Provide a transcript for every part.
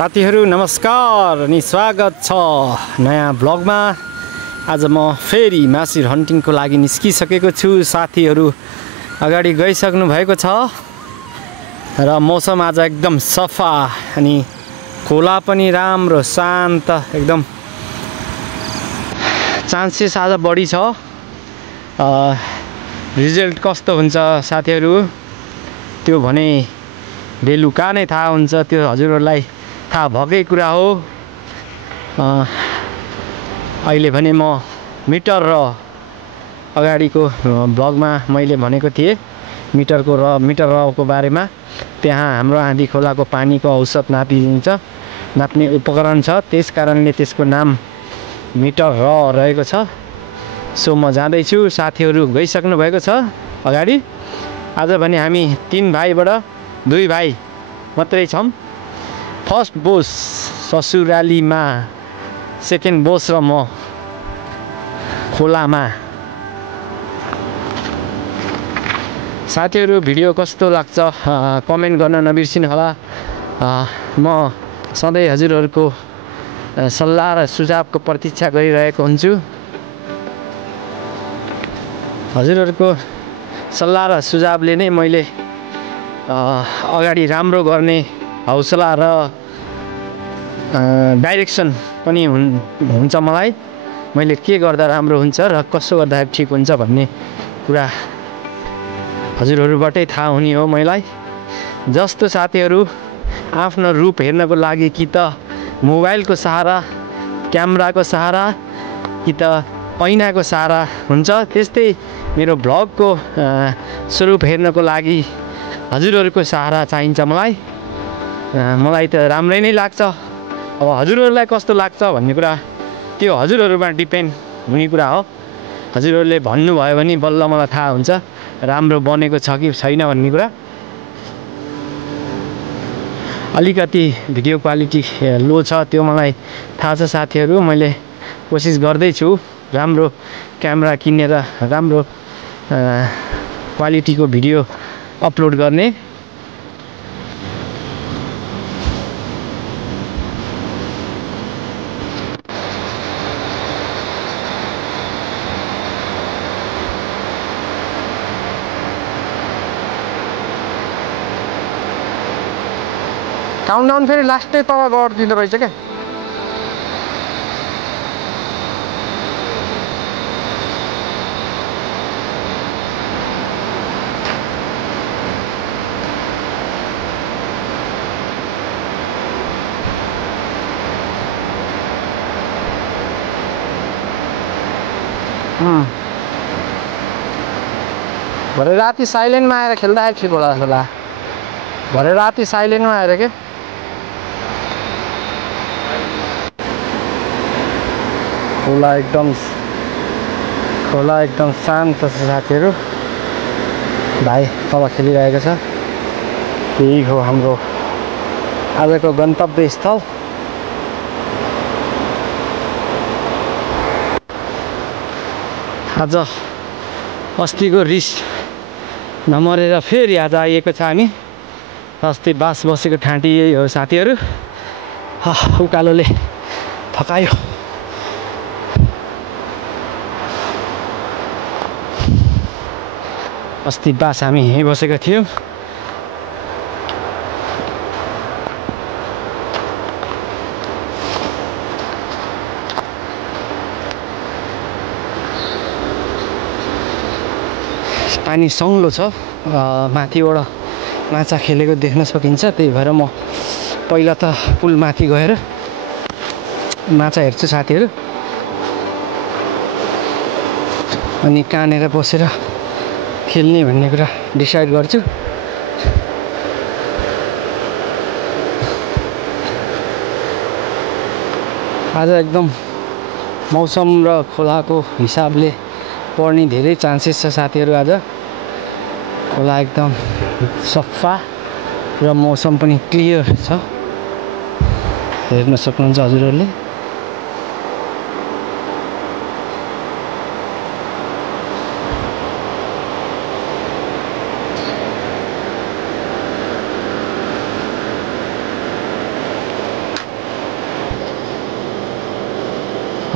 साथीहरु नमस्कार अनि स्वागत छ नयाँ ब्लगमा। आज म फेरि माछी हन्टिङको लागि निस्किसकेको छु। साथीहरु अगाडि गइसक्नु भएको छ र मौसम आज एकदम सफा अनि खोला पनि राम्रो शान्त एकदम। चान्सेस आज बढी छ। रिजल्ट कस्तो हुन्छ साथीहरु त्यो भने बेलुका नै थाहा हुन्छ। त्यो हजुरहरुलाई थाहा भएकै कुरा हो। अहिले भने म मिटर र अगाडिको ब्लगमा मैले भनेको थिएँ मिटर रको बारेमा। त्यहाँ हाम्रो आँधी खोलाको पानीको औसत नाप्ने उपकरण छ। त्यस कारणले त्यसको नाम मिटर र रहेको छ। सो म जाँदैछु। साथीहरु गइसक्नु भएको छ अगाडि। आज भने हामी 3 भाइबाट 2 भाइ मात्रै छौं। फर्स्ट बोस ससुरालीमा, सेकेन्ड बोस र म खोलामा। साथीहरु भिडियो कस्तो लाग्छ कमेन्ट गर्न नबिर्सिनु होला। म सधैँ हजुरहरुको सल्लाह र सुझावको प्रतीक्षा गरिरहेको हुन्छु। हजुरहरुको सल्लाह र सुझावले नै मैले अगाडि राम्रो गर्ने हौसला र डाइरेक्सन पनि हुन्छ मलाई। मैले के गर्दा राम्रो हुन्छ र कसो गर्दा ठीक हुन्छ भन्ने कुरा हजुरहरुबाटै थाहा हुने हो मलाई। जस्तो साथीहरु आफ्नो रूप हेर्नको लागि कि त मोबाइलको सहारा, क्यामेराको सहारा कि त ऐनाको सहारा हुन्छ, त्यस्तै मेरो भ्लगको स्वरूप हेर्नको लागि हजुरहरुको सहारा चाहिन्छ मलाई। मलाई त राम्रै नै लाग्छ। अब हजुरहरुलाई कस्तो लाग्छ भन्ने कुरा त्यो हजुरहरुमा डिपेन्ड हुने कुरा हो। हजुरहरुले भन्नुभयो भने बल्ल मलाई थाहा हुन्छ राम्रो बनेको छ कि छैन भन्ने कुरा। अलिकति भिडियो क्वालिटी लो छ त्यो मलाई थाहा छ साथीहरु। मैले कोसिस गर्दै छु राम्रो क्यामेरा किनेर राम्रो क्वालिटीको भिडियो अपलोड गर्ने। काउन्टडाउन फेरि लास्टै तल गरिदिँदो रहेछ क्या। भरे राति साइलेन्टमा आएर खेल्दा ठिक होला जस्तो लाग्यो। भरे राति साइलेन्टमा आएर के खोला एकदम शान्त छ साथीहरु। भाइ तल खेलिरहेको छ। त्यही हो हाम्रो आजको गन्तव्य स्थल। आज अस्तिको रिस नमरेर फेरि आज आइएको छ हामी। अस्ति बास बसेको ठाँटी यही हो साथीहरु। उकालोले थकायो। अस्ति बास हामी यहीँ बसेको थियौं। पानी सङ्लो छ। माथिबाट माछा खेलेको देख्न सकिन्छ। त्यही भएर म पहिला त पुल माथि गएर माछा हेर्छु साथीहरु। अनि कहाँनेर बसेर खेल्ने भन्ने कुरा डिसाइड गर्छु। आज एकदम मौसम र खोलाको हिसाबले पर्ने धेरै चान्सेस छ साथीहरू। आज खोला एकदम सफा र मौसम पनि क्लियर छ, हेर्न सक्नुहुन्छ हजुरहरूले।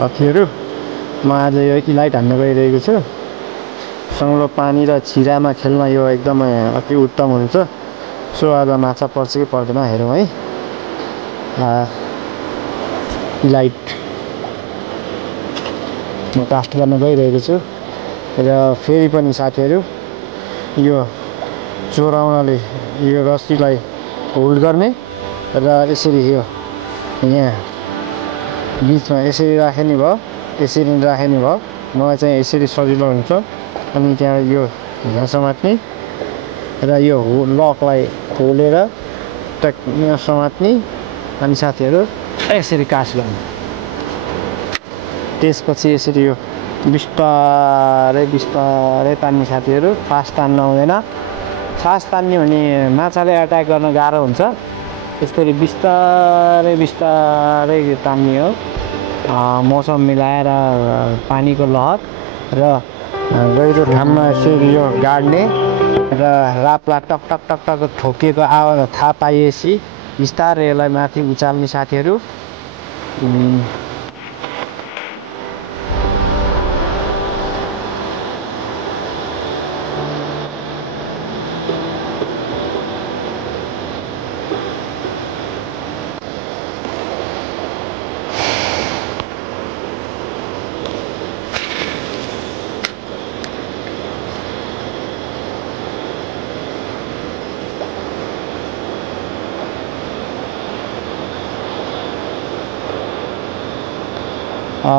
साथीहरू म आज यो इलाइट हान्न गइरहेको छु। सङ्लो पानी र छिरामा खेल्न यो एकदमै अति उत्तम हुन्छ। सो आज माछा पर्छ कि पर्दैन हेरौँ है। इलाइट म कास्ट गर्न गइरहेको छु र फेरि पनि साथीहरू यो चोराउनाले यो रस्सीलाई होल्ड गर्ने र यसरी यो यहाँ बिचमा यसरी राखे नि भयो, यसरी राखे नि भयो। मलाई चाहिँ यसरी सजिलो हुन्छ। अनि त्यहाँ यो यहाँ समात्ने र यो लकलाई खोलेर ट्याक यहाँ समात्ने अनि साथीहरू यसरी कास्ट गर्ने। त्यसपछि यसरी यो बिस्तारै बिस्तारै तान्ने साथीहरू। फास्ट तान्न हुँदैन। फास्ट तान्ने भने माछाले अट्याक गर्न गाह्रो हुन्छ। यसरी बिस्तारै बिस्तारै तान्ने हो। मौसम मिलाएर पानीको लहर र गहिरो ठाउँमा यसरी यो गाड्ने र राप्ला टक टक टक टक ठोकिएको आवाज थाहा पाइएपछि बिस्तारै यसलाई माथि उचाल्ने साथीहरू।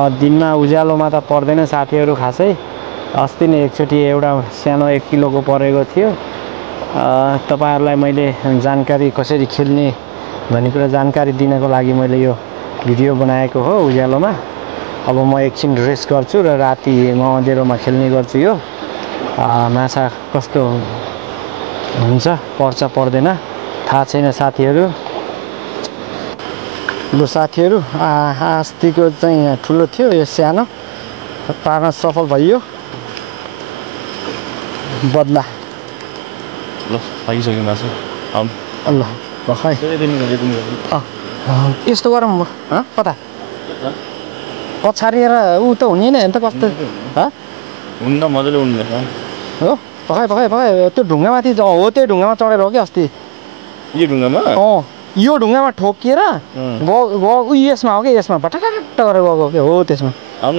दिनमा उज्यालोमा त पर्दैन साथीहरू खासै। अस्ति नै एकचोटि एउटा सानो 1 किलोको परेको थियो। तपाईँहरूलाई मैले जानकारी कसरी खेल्ने भन्ने कुरा जानकारी दिनको लागि मैले यो भिडियो बनाएको हो उज्यालोमा। अब म एकछिन रेस्ट गर्छु र राति म अँध्यारोमा खेल्ने गर्छु। यो माछा कस्तो हुन्छ, पर्छ पर्दैन थाहा छैन साथीहरू। लु साथीहरू, अस्तिको चाहिँ ठुलो थियो, यो सानो पार्न सफल भइयो। बदला ल पाइसक्यो मासु। ल खै यस्तो गरौँ कता पछारिएर ऊ त हुने नै त कस्तो हुन्न, मजाले उड्ने हो। पकाइ पकाइ पकाइ त्यो ढुङ्गामाथि हो, त्यो ढुङ्गामा चढेर हो कि अस्ति यो ढुङ्गामा। यो ढुङ्गामा ठोकिएर यसमा हो कि यसमा भटकट गरेर गएको के हो त्यसमा। ल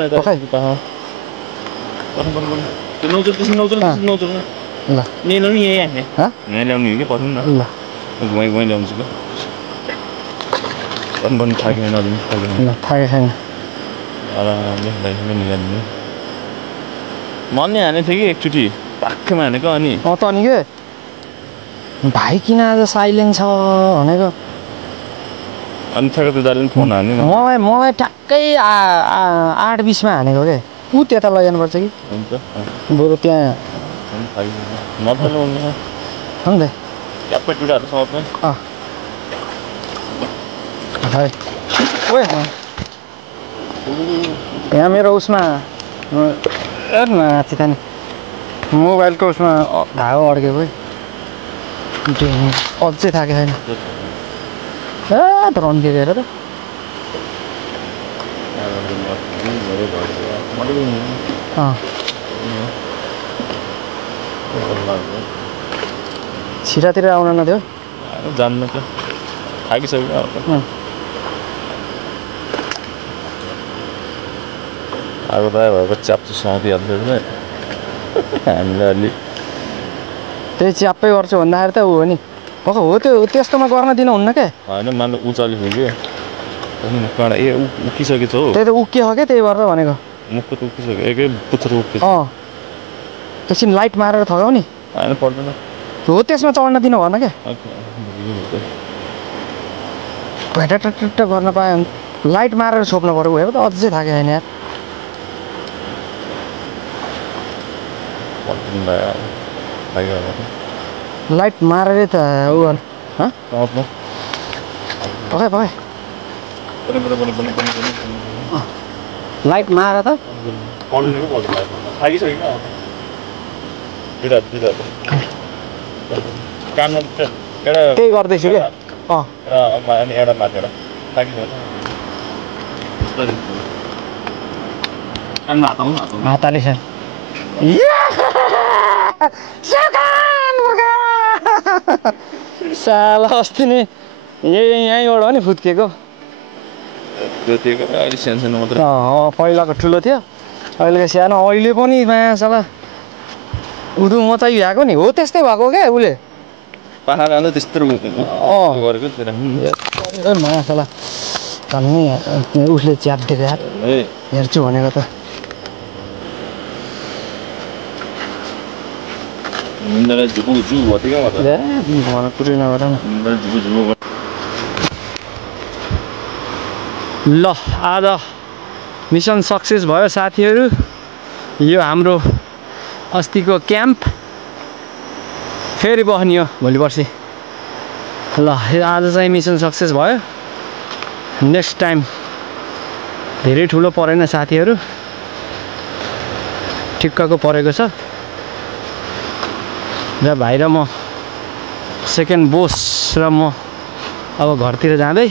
ल्याउने कि पठाउनु न। ल घुमाइ घुमाइ ल्याउँछु ल। पनि थाकेन नदिनु ल थाकेको छैन। आरामले निकाल्नु। मनले हानेको थियो कि एकचोटि पाक्कैमा हानेको। अनि त नि के भाइ किन आज साइलेन्ट छ भनेको। अनि ठ्याक्क दाजुले फोन हान्यो मलाई ठ्याक्कै 8:20मा हानेको के। ऊ त्यता लैजानुपर्छ कि बरु त्यहाँ मजाले उड्ने हो नि त। ट्याप्पै टुटाहरू समात्ने। यहाँ मेरो उसमा हेर्नु माथि त नि मोबाइलको उसमा घाउ अड्केको है। अझै थाकेको छैन। त रन्केको हेर त। छिरातिर आउन नदियो जान्न त थाकिसक्यो। आगो दाय भएको च्याप्चो सुहाउँदिहाल्छ हामीलाई अलि। त्यही च्याप्पै गर्छु भन्दाखेरि त ऊ हो नि। हो त्यो त्यस्तोमा गर्न दिनुहुन्न क्या। होइन मान्छे उचाल्यो कि मुखबाट उकिसकेको छ हो। त्यही त उकियो क्या, त्यही भएर भनेको। मुखको त उकिसक्यो, एकै पुच्छर उकियो। एकछिन लाइट मारेर थगाउ नि। होइन पर्दैन हो त्यसमा चढ्न दिनु भएन क्या। भेटाटट गर्न पायो भने लाइट मारेर छोप्नु पर्यो हेर त अझै थाहा छैन यार लाइट मारेर त उ गर्नु पकाइ पकाइ लाइट मार त त्यही गर्दैछु क्या हाताले छ साला अस्ति नि यहीँबाट हो नि फुत्केको पहिलाको ठुलो थियो अहिलेको सानो अहिले पनि माछाला उडु म चाहिँ भएको नि हो त्यस्तै भएको क्या उसले पाहाडले त्यस्तो गरेको माछाला झन् उसले च्यापिदिएको यार हेर्छु भनेको त कुरै नगर न ल आज मिसन सक्सेस भयो साथीहरू यो हाम्रो अस्तिको क्याम्प फेरि बस्ने हो भोलि पर्सि ल आज चाहिँ मिसन सक्सेस भयो नेक्स्ट टाइम धेरै ठुलो परेन साथीहरू ठिक्कको परेको छ र भाइ र म सेकेन्ड बोस र म अब घरतिर जाँदै